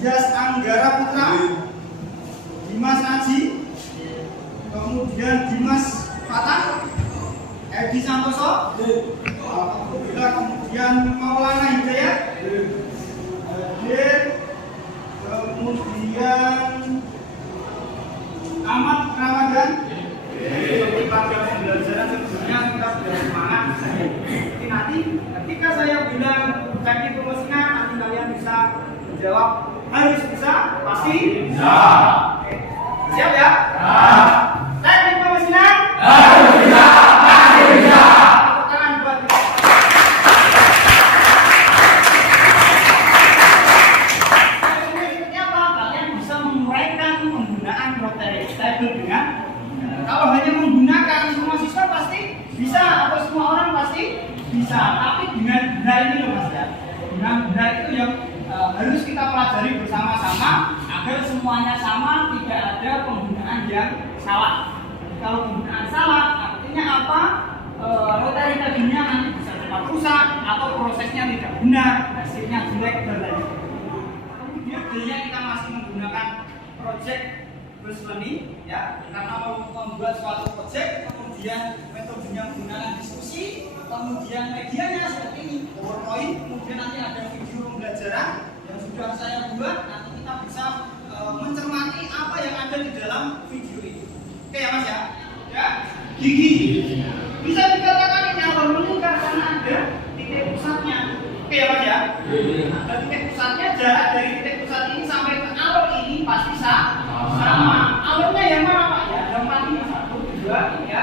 Dias Anggara Putra, Dimas Aji, kemudian Dimas Fatah, Edi Santoso, kemudian Maulana Hidayat, kemudian Ahmad Ramadan. Pada pembelajaran sebelumnya kita sudah semangat. Jadi nanti ketika saya bilang teknik pemesinan, nanti kalian bisa menjawab harus bisa, pasti bisa. Oke. Siap ya? Teknik pemesinan harus bisa, pasti bisa. Tepuk tangan buat tekniknya apa? Kalian bisa menguraikan penggunaan rotary table dengan kalau hanya menggunakan semua siswa pasti bisa atau semua orang pasti bisa, tapi dengan benar ini loh Mas ya. Dengan benar itu yang harus kita pelajari bersama-sama agar semuanya sama, tidak ada penggunaan yang salah. Kalau penggunaan salah artinya apa? Rotary tadinya nanti bisa cepat rusak atau prosesnya tidak benar, hasilnya jelek dan lain-lain. Kemudian biasanya kita masih menggunakan project based learning ya, karena mau membuat suatu project, kemudian metodenya menggunakan diskusi, kemudian medianya seperti ini, PowerPoint, kemudian nanti ada video pembelajaran yang sudah saya buat, nanti kita bisa mencermati apa yang ada di dalam video itu. Oke ya Mas ya? Ya, gigi bisa dikatakan ini awal meningkat karena ada titik pusatnya. Oke ya Mas ya? Ada titik pusatnya, jarak dari titik pusat ini sampai ke alur ini pasti sama. Alurnya yang mana Pak? Ya, ada 4 ini, 1, 2, ini ya.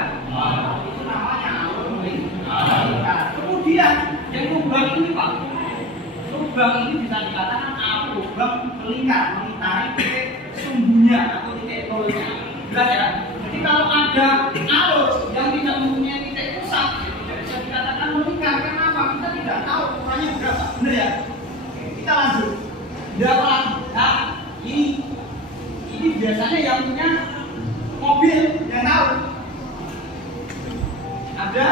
Itu namanya alur melingkar. Kemudian yang lubang ini Pak, lubang ini bisa dikatakan lubang melingkar, mengitari titik sumbunya atau titik nolnya. Jelas ya? Jadi kalau ada alur yang tidak mempunyai titik pusat, ya tidak bisa dikatakan melingkar. Kenapa? Kita tidak tahu ukurannya berapa. Benar ya? Oke, kita lanjut. Berapa lagi? Nah, ini biasanya yang punya mobil yang tahu. Ada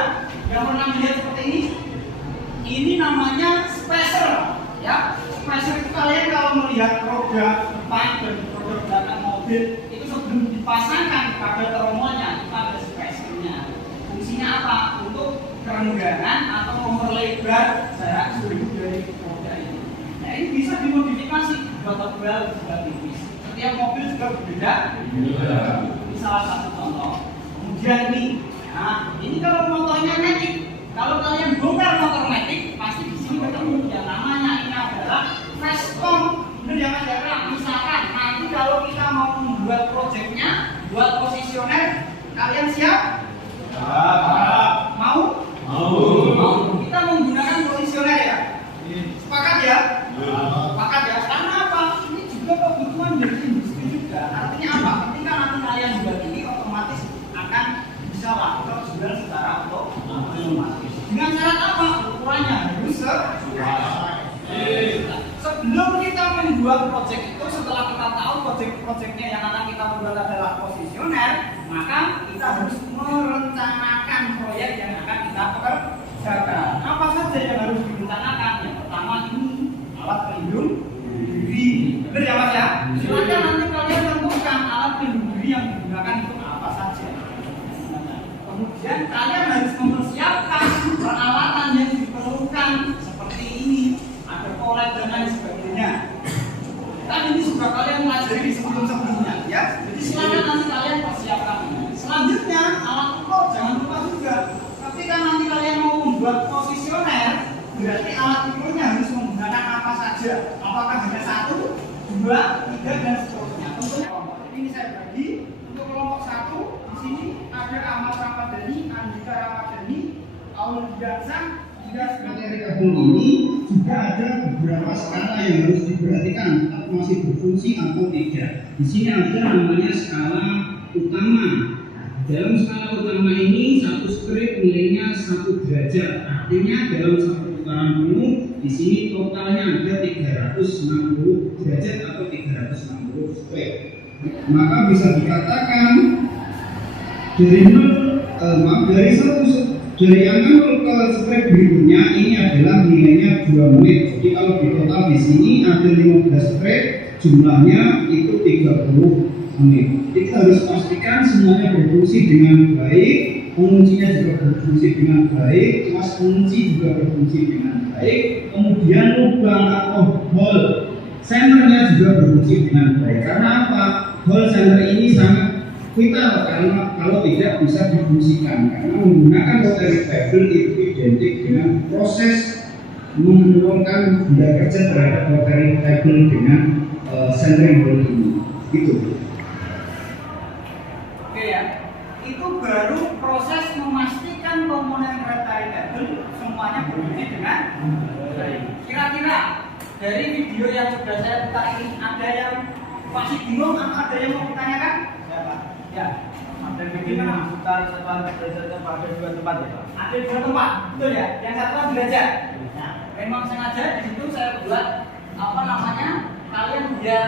yang pernah melihat seperti ini? Ini namanya spacer, ya. Spacer itu kalian kalau melihat roda depan dan roda belakang mobil itu sebelum dipasangkan pada tromolnya itu ada spacernya. Fungsinya apa? Untuk kerenggangan atau memperlebar jarak sumbu dari roda ini. Nah ini bisa dimodifikasi buat tebal, buat tipis. Setiap mobil juga berbeda. Ini salah satu contoh. Kemudian ini, nah ini kalau motornya matic, kalau kalian bongkar motor matic, pasti di sini ketemu yang namanya ini adalah fastcom. Benar ya Mas ya? Misalkan nanti kalau kita mau membuat proyeknya, buat posisioner, kalian siap? Mau? Mau. Kita menggunakan posisioner ya? Sepakat ya? Sepakat ya? Karena apa? Ini juga kebutuhan dari industri juga. Artinya apa? Ketika nanti kalian buat ini, otomatis akan bisa laku jual secara otomatis. Dengan syarat apa? Ukurannya harus sesuai. Sebelum kita membuat proyek itu, setelah kita tahu proyeknya yang akan kita buat adalah posisioner, maka kita harus merencanakan proyek yang akan kita kerjakan. Apa saja yang harus direncanakan? Yang pertama ini alat pelindung diri. Benar ya Mas ya? Silakan nanti kalian tentukan alat pelindung diri yang digunakan itu apa saja. Kemudian kalian harus mempersiapkan peralatan yang diperlukan seperti ini, ada polet dan lain sebagainya. Kan ini sudah kalian pelajari di sebelum-sebelumnya ya. Jadi silakan nanti kalian persiapkan. Selanjutnya alat ukur jangan lupa juga. Ketika nanti kalian mau membuat posisioner, berarti alat ukurnya harus menggunakan apa saja. Apakah hanya 1, 2, 3 dan seterusnya. Tentunya ini saya bagi untuk kelompok 1 di sini ada Ahmad Ramadhani, Andika Ramadhani, Aul Didansang. Materi tabung ini juga ada beberapa skala yang harus diperhatikan apakah masih berfungsi atau tidak. Di sini ada namanya skala utama. Dalam skala utama ini satu strip nilainya 1 derajat. Artinya dalam satu putaran penuh di sini totalnya ada 360 derajat atau 360 strip. Maka bisa dikatakan dari 1 Dari angka 0 ke spread berikutnya ini adalah nilainya 2 menit. Jadi kalau di total di sini ada 15 spread, jumlahnya itu 30 menit. Jadi kita harus pastikan semuanya berfungsi dengan baik, penguncinya juga berfungsi dengan baik, kelas kunci juga berfungsi dengan baik, kemudian lubang atau hole senternya juga berfungsi dengan baik. Karena apa? Hole center ini sangat vital karena kalau tidak bisa difungsikan, karena menggunakan rotary table itu identik dengan proses menurunkan benda kerja terhadap rotary table dengan centering hole ini. Itu. Oke ya, itu baru proses memastikan komponen rotary table semuanya berfungsi dengan baik. Kira-kira dari video yang sudah saya putar ini ada yang masih bingung atau ada yang mau ditanyakan? Ya, ada bagaimana putar satuan derajatnya pada 2 tempat ya Pak? Ada 2 tempat, betul ya? Yang satu kan derajat. Nah, memang sengaja di situ saya buat kalian biar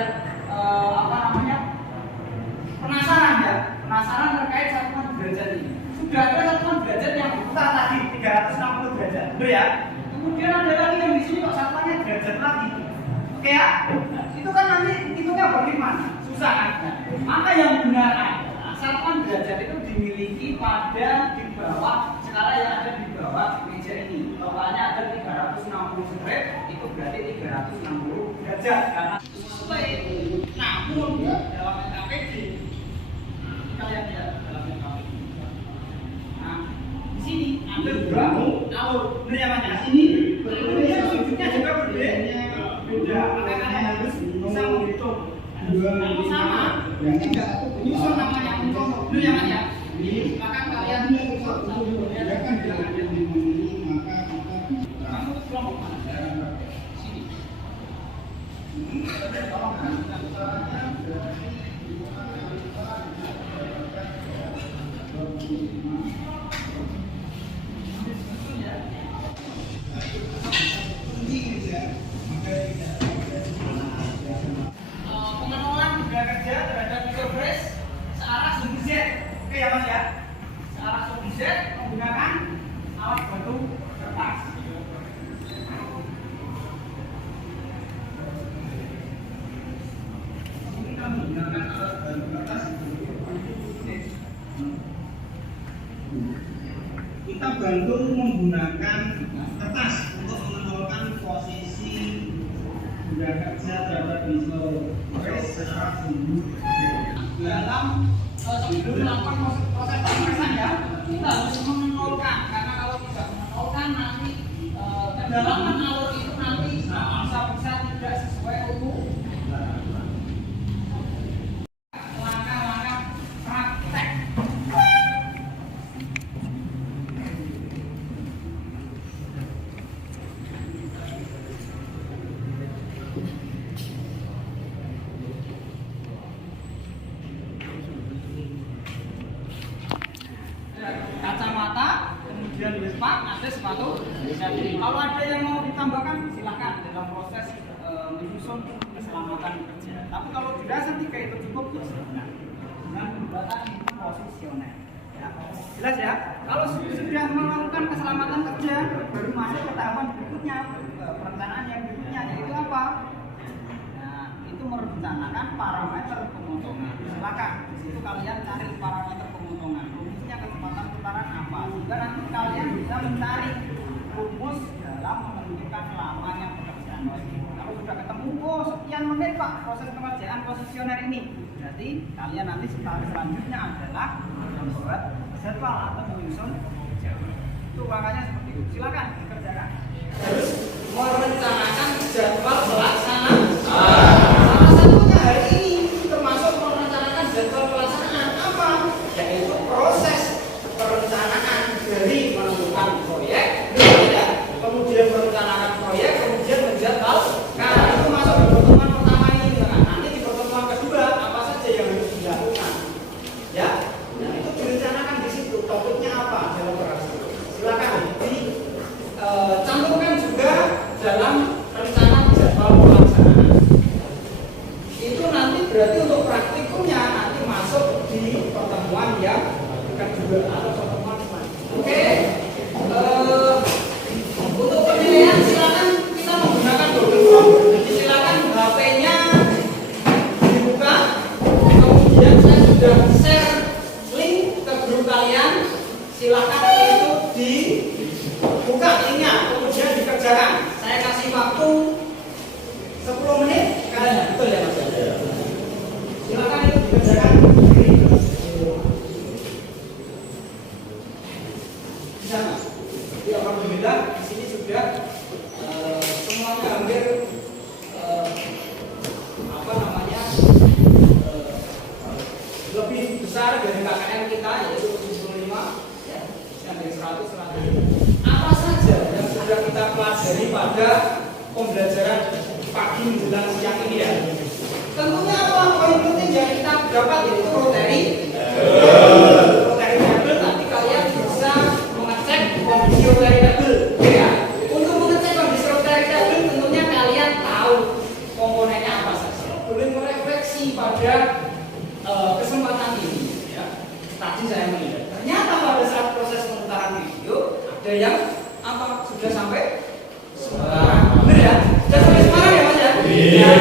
penasaran ya, penasaran terkait satuan derajat ini. Sudah ada satuan derajat yang diputar tadi 360 derajat, betul ya? Kemudian ada lagi yang di sini kok satuannya derajat lagi. Oke ya? Nah, itu kan nanti hitungnya bagaimana? Susah kan? Maka yang benar adalah satuan derajat itu dimiliki pada di bawah skala yang ada di bawah meja ini. Totalnya ada 360 spread, itu berarti 360 derajat karena sesuai. Namun dalam NKPD kalian lihat dalam NKPD. Nah, di sini ada 2 alur. Benar ya Mas? Ini kemudian sudutnya juga beda. Maka kalian harus bisa menghitung. Kalau sama, tidak menyusun namanya untuk dulu ya Mas ya. Maka kalian Bedakan dengan yang dimiliki maka kamu kelompok mana? Sini. Tolong pengenalan benda kerja terhadap mikrobrace searah sumbu Z. Oke ya Mas ya. Searah sumbu Z menggunakan alat bantu kertas. Ini kita menggunakan alat bantu kertas. Kita bantu menggunakan kertas untuk menentukan posisi benda kerja terhadap mikrobrace secara sumbu dalam sebelum melakukan proses pemeriksaan ya, kita harus menolkan karena kalau tidak menolkan nanti kedalaman alur itu nanti bisa tidak sesuai untuk langkah-langkah praktek. Kacamata, kemudian wispa, ada sepatu. Kalau ada yang mau ditambahkan, silahkan dalam proses menyusun keselamatan kerja. Tapi kalau dirasa 3 itu cukup, ya sudah. Dengan pembuatan posisioner. Ya. Jelas ya? Kalau sudah melakukan keselamatan kerja, baru masuk ke tahapan berikutnya, perencanaan yang berikutnya, yaitu apa? Nah, itu merencanakan parameter pemotongan. Silakan, di situ kalian cari parameter pemotongan. Rumusnya kecepatan putaran apa? Sehingga nanti kalian bisa mencari rumus dalam menentukan lamanya pekerjaan. Kalau sudah ketemu, oh sekian menit Pak proses pengerjaan posisioner ini. Berarti kalian nanti selanjutnya adalah membuat jadwal atau menyusun jadwal. Itu makanya seperti itu. Silakan dikerjakan. Terus merencanakan jadwal pelaksanaan. Salah satunya hari ini termasuk merencanakan jadwal pelaksanaan apa? Yaitu proses perencanaan dari menentukan proyek, kemudian merencanakan proyek, kemudian menjadwal. Karena itu masuk di pertemuan pertama ini, nanti di pertemuan kedua apa saja yang harus dilakukan, ya. Nah itu direncanakan di situ. Topiknya apa dalam operasi? Silakan cantumkan juga dalam rencana jadwal share link ke grup kalian, silahkan itu dibuka linknya, kemudian dikerjakan. Saya kasih waktu 10 menit, kalian betul ya Mas? Silahkan itu dikerjakan. Bisa Mas? Jadi alhamdulillah di sini sudah semuanya hampir lebih besar dari KKN kita, yaitu 75 ya, yang dari 100. Apa saja yang sudah kita pelajari pada pembelajaran pagi menjelang siang ini ya? Tentunya apa poin penting yang kita dapat yaitu rotary table. Nanti kalian bisa mengecek kondisi rotary table ya. Untuk mengecek kondisi rotary table tentunya kalian tahu komponennya apa saja. Boleh merefleksi pada kesempatan ini ya. Tadi saya melihat ternyata pada saat proses pemutaran video ada yang apa sudah sampai Semarang, benar ya? Sudah sampai Semarang ya Mas ya? Iya.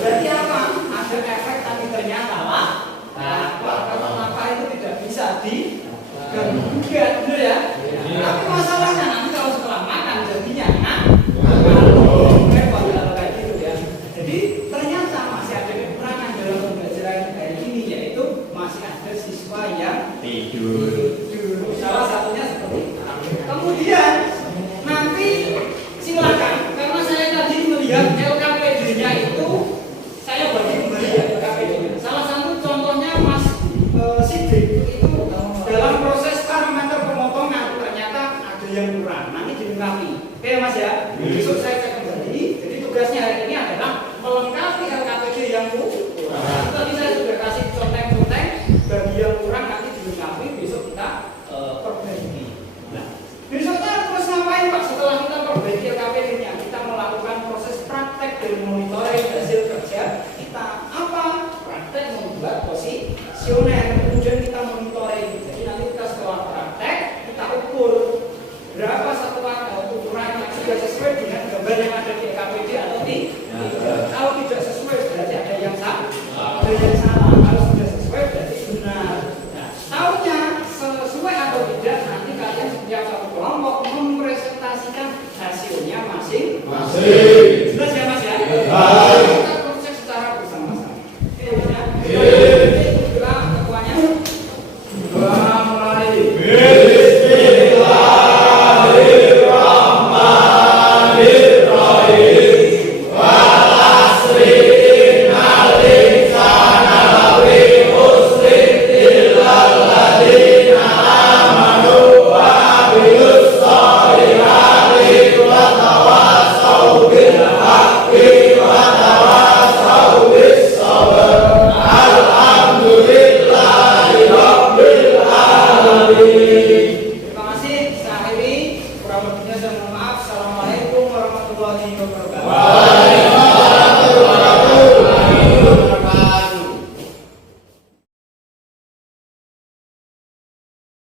Berarti apa? Ada efek tapi ternyata lah apa itu tidak bisa diganggu-gugat, benar ya? Tapi masalahnya nanti kalau setelah makan jadinya repot kalau kayak gitu ya. Jadi ternyata masih ada kekurangan dalam pembelajaran kayak ini, yaitu masih ada siswa yang tidur. Salah satunya seperti itu. Kemudian nanti silakan, karena saya tadi melihat LKPD-nya itu saya bagi kembali ya LKPD-nya. Salah satu contohnya Mas Sidrik itu dalam proses parameter pemotongan ternyata ada yang kurang. Nanti dilengkapi. Oke Mas ya. Besok saya cek kembali. Jadi tugasnya hari ini adalah melengkapi LKPD yang kurang. Tadi saya sudah kasih conteng-conteng bagi yang kurang nanti dilengkapi, besok kita perbaiki. Nah, besoknya terus ngapain Pak setelah kita perbaiki LKPD-nya? Kita melakukan proses praktek dan monitoring hasil kerja kita. Apa? Praktek membuat posisioner, kemudian kita monitoring. Jadi nanti kita setelah praktek kita ukur berapa satuan ukuran yang sudah sesuai dengan gambar yang ada di LKPD atau tidak. Kalau tidak sesuai berarti ada yang salah. Kalau sudah sesuai berarti benar. Nah, tahunya sesuai atau tidak nanti kalian setiap satu kelompok mempresentasikan hasilnya masing-masing. Jelas ya Mas ya? Kita proses secara bersama-sama. Oke ya. Kita ketuanya. Mulai. Terima kasih. Saya akhiri. Kurang lebihnya saya mohon maaf. Assalamualaikum warahmatullahi wabarakatuh.